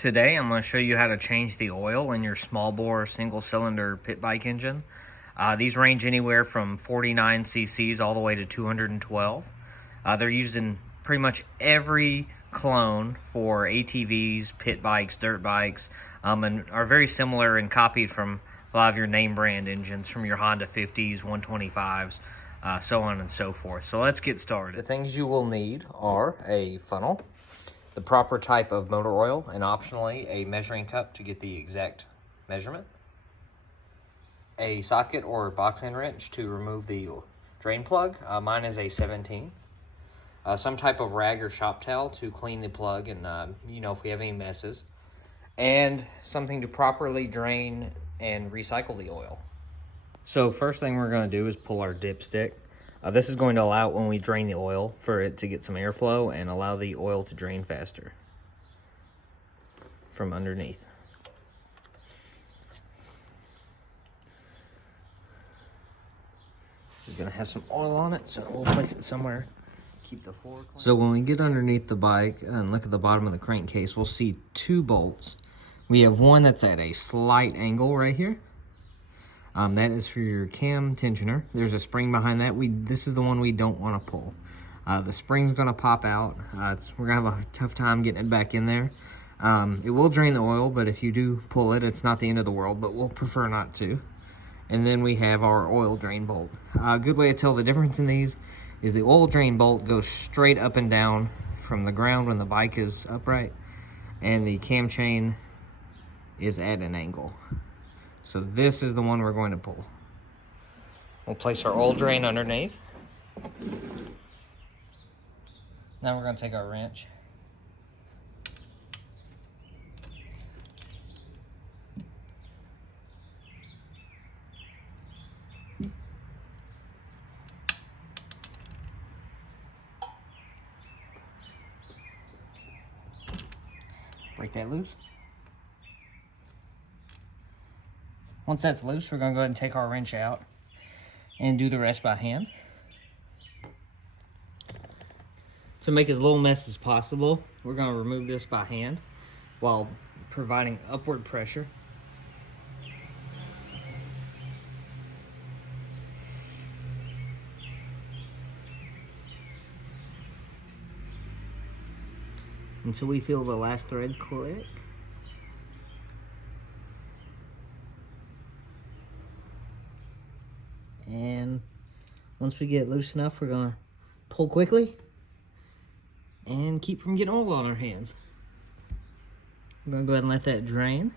Today I'm going to show you how to change the oil in your small bore single cylinder pit bike engine. These range anywhere from 49 cc's all the way to 212. They're used in pretty much every clone for ATVs, pit bikes, dirt bikes, and are very similar and copied from a lot of your name brand engines from your Honda 50s, 125s, so on and so forth. So let's get started. The things you will need are a funnel, the proper type of motor oil, and optionally a measuring cup to get the exact measurement, a socket or box end wrench to remove the drain plug. Mine is a 17. Some type of rag or shop towel to clean the plug and if we have any messes, and something to properly drain and recycle the oil. So first thing we're going to do is pull our dipstick. This is going to allow, when we drain the oil, for it to get some airflow and allow the oil to drain faster from underneath. It's going to have some oil on it, so we'll place it somewhere. Keep the floor clean. So when we get underneath the bike and look at the bottom of the crankcase, we'll see two bolts. We have one that's at a slight angle right here. That is for your cam tensioner. There's a spring behind that. This is the one we don't want to pull. The spring's going to pop out. We're going to have a tough time getting it back in there. It will drain the oil, but if you do pull it, it's not the end of the world, but we'll prefer not to. And then we have our oil drain bolt. A good way to tell the difference in these is the oil drain bolt goes straight up and down from the ground when the bike is upright, and the cam chain is at an angle. So this is the one we're going to pull. We'll place our oil drain underneath. Now we're going to take our wrench. Break that loose. Once that's loose, we're going to go ahead and take our wrench out and do the rest by hand. To make as little mess as possible, we're going to remove this by hand while providing upward pressure. Until we feel the last thread click. And once we get loose enough, we're gonna pull quickly and keep from getting oil on our hands. We're gonna go ahead and let that drain.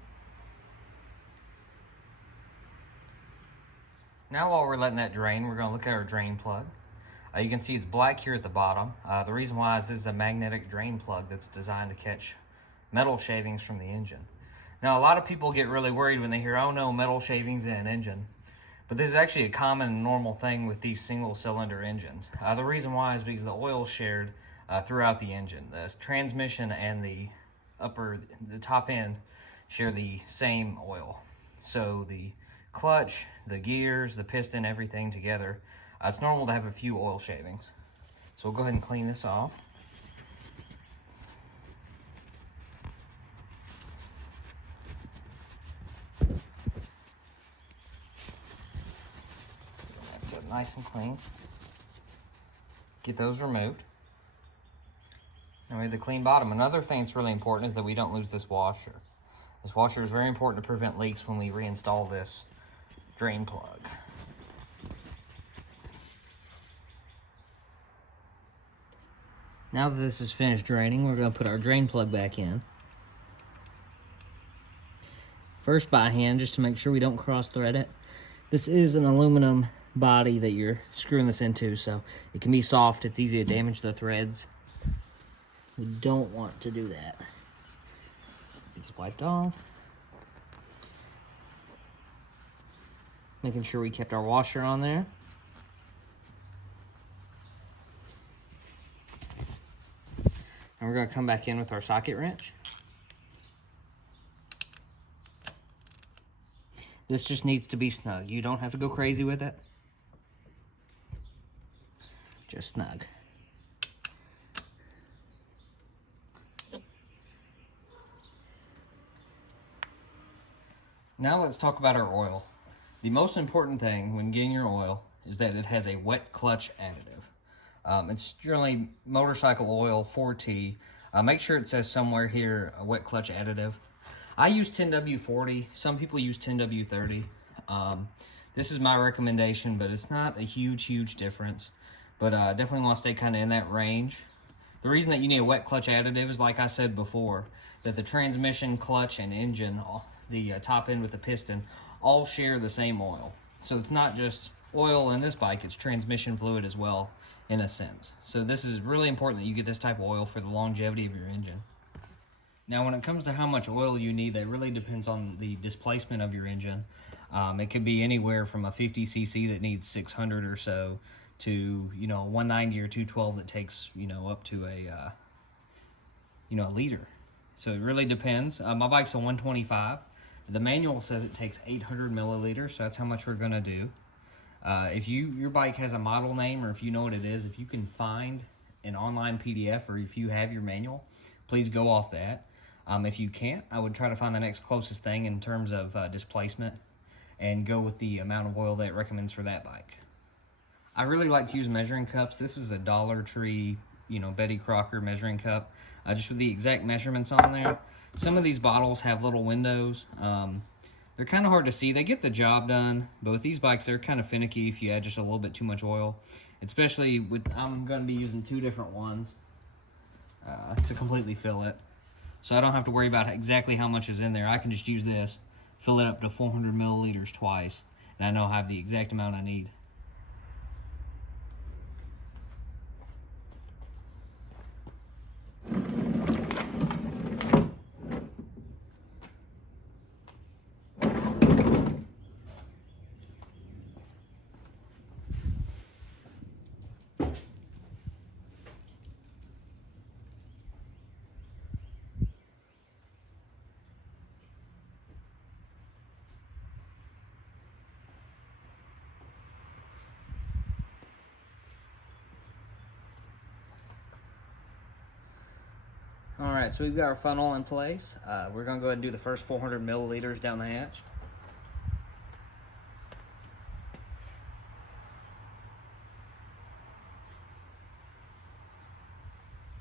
Now while we're letting that drain, we're gonna look at our drain plug. You can see it's black here at the bottom. The reason why is this is a magnetic drain plug that's designed to catch metal shavings from the engine. Now a lot of people get really worried when they hear, oh no, metal shavings in an engine. But this is actually a common and normal thing with these single cylinder engines. The reason why is because the oil is shared throughout the engine. The transmission and the top end share the same oil. So the clutch, the gears, the piston, everything together, it's normal to have a few oil shavings. So we'll go ahead and clean this off. Nice and clean. Get those removed. And we have the clean bottom. Another thing that's really important is that we don't lose this washer. This washer is very important to prevent leaks when we reinstall this drain plug. Now that this is finished draining, we're going to put our drain plug back in. First by hand, just to make sure we don't cross thread it. This is an aluminum body that you're screwing this into, so it can be soft. It's easy to damage the threads. We don't want to do that. It's wiped off. Making sure we kept our washer on there. And we're going to come back in with our socket wrench. This just needs to be snug. You don't have to go crazy with it. Just snug. Now let's talk about our oil. The most important thing when getting your oil is that it has a wet clutch additive. It's generally motorcycle oil 4T. Make sure it says somewhere here a wet clutch additive. I use 10W40. Some people use 10W30. This is my recommendation, but it's not a huge difference. But definitely want to stay kind of in that range. The reason that you need a wet clutch additive is, like I said before, that the transmission, clutch, and engine, the top end with the piston, all share the same oil. So it's not just oil in this bike, it's transmission fluid as well, in a sense. So this is really important that you get this type of oil for the longevity of your engine. Now when it comes to how much oil you need, that really depends on the displacement of your engine. It could be anywhere from a 50cc that needs 600 or so to, 190 or 212 that takes, up to a liter. So it really depends. My bike's a 125. The manual says it takes 800 milliliters, so that's how much we're gonna do. If your bike has a model name, or if you know what it is, if you can find an online PDF, or if you have your manual, please go off that. If you can't, I would try to find the next closest thing in terms of displacement and go with the amount of oil that it recommends for that bike. I really like to use measuring cups. This is a Dollar Tree, Betty Crocker measuring cup, just with the exact measurements on there. Some of these bottles have little windows. They're kind of hard to see. They get the job done, but with these bikes, they're kind of finicky if you add just a little bit too much oil. Especially with, I'm going to be using 2 different ones to completely fill it. So I don't have to worry about exactly how much is in there. I can just use this, fill it up to 400 milliliters twice, and I know I have the exact amount I need. Alright, so we've got our funnel in place. We're going to go ahead and do the first 400 milliliters down the hatch.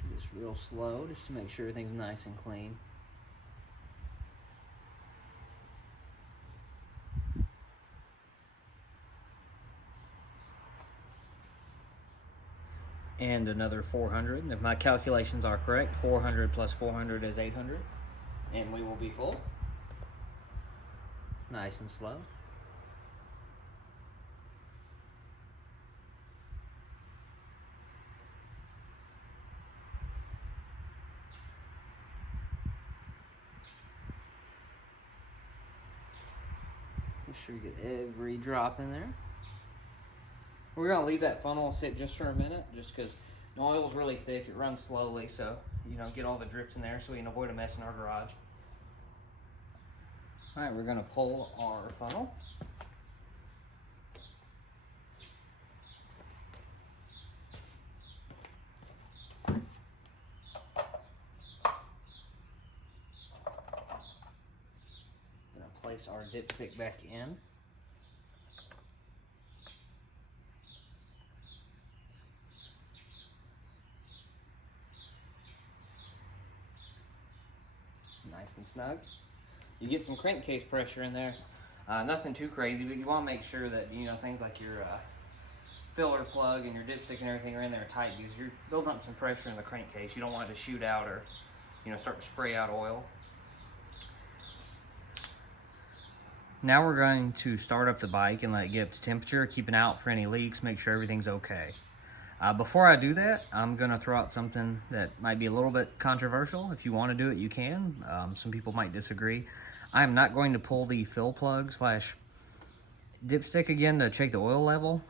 Do this real slow just to make sure everything's nice and clean. And another 400. If my calculations are correct, 400 plus 400 is 800. And we will be full. Nice and slow. Make sure you get every drop in there. We're going to leave that funnel sit just for a minute, just because the oil's really thick. It runs slowly, so get all the drips in there so we can avoid a mess in our garage. All right, we're going to pull our funnel. We're going to place our dipstick back in. Nice and snug. You get some crankcase pressure in there. Nothing too crazy, but you want to make sure that things like your filler plug and your dipstick and everything are in there tight, because you're building up some pressure in the crankcase. You don't want it to shoot out or start to spray out oil. Now we're going to start up the bike and let it get up to temperature, keep an eye out for any leaks, make sure everything's okay. Before I do that, I'm going to throw out something that might be a little bit controversial. If you want to do it, you can. Some people might disagree. I am not going to pull the fill plug slash dipstick again to check the oil level.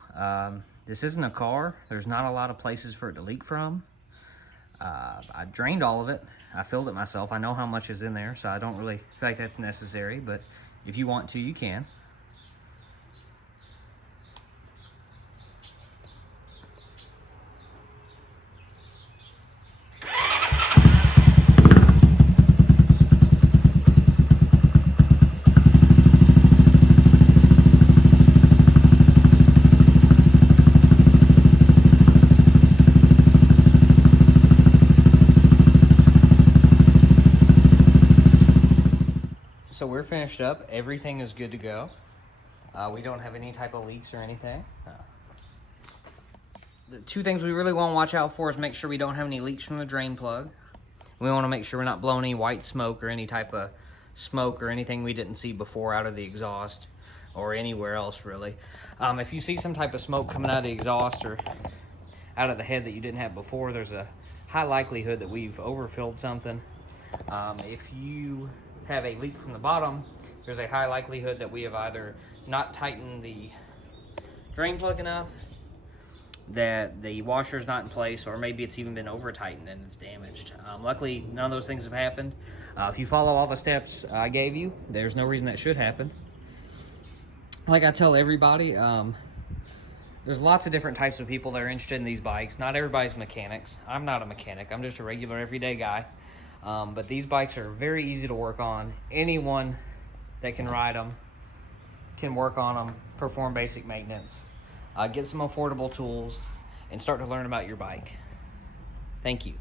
This isn't a car. There's not a lot of places for it to leak from. I drained all of it. I filled it myself. I know how much is in there, so I don't really feel like that's necessary. But if you want to, you can. so we're finished up. Everything is good to go. We don't have any type of leaks or anything. The two things we really want to watch out for is make sure we don't have any leaks from the drain plug. We want to make sure we're not blowing any white smoke or any type of smoke or anything we didn't see before out of the exhaust or anywhere else really. If you see some type of smoke coming out of the exhaust or out of the head that you didn't have before, there's a high likelihood that we've overfilled something. If you have a leak from the bottom, there's a high likelihood that we have either not tightened the drain plug enough, that the washer's not in place, or maybe it's even been over tightened and it's damaged. Luckily, none of those things have happened. If you follow all the steps I gave you, there's no reason that should happen. Like I tell everybody, there's lots of different types of people that are interested in these bikes. Not everybody's mechanics. I'm not a mechanic. I'm just a regular everyday guy. But these bikes are very easy to work on. Anyone that can ride them can work on them, perform basic maintenance, get some affordable tools, and start to learn about your bike. Thank you.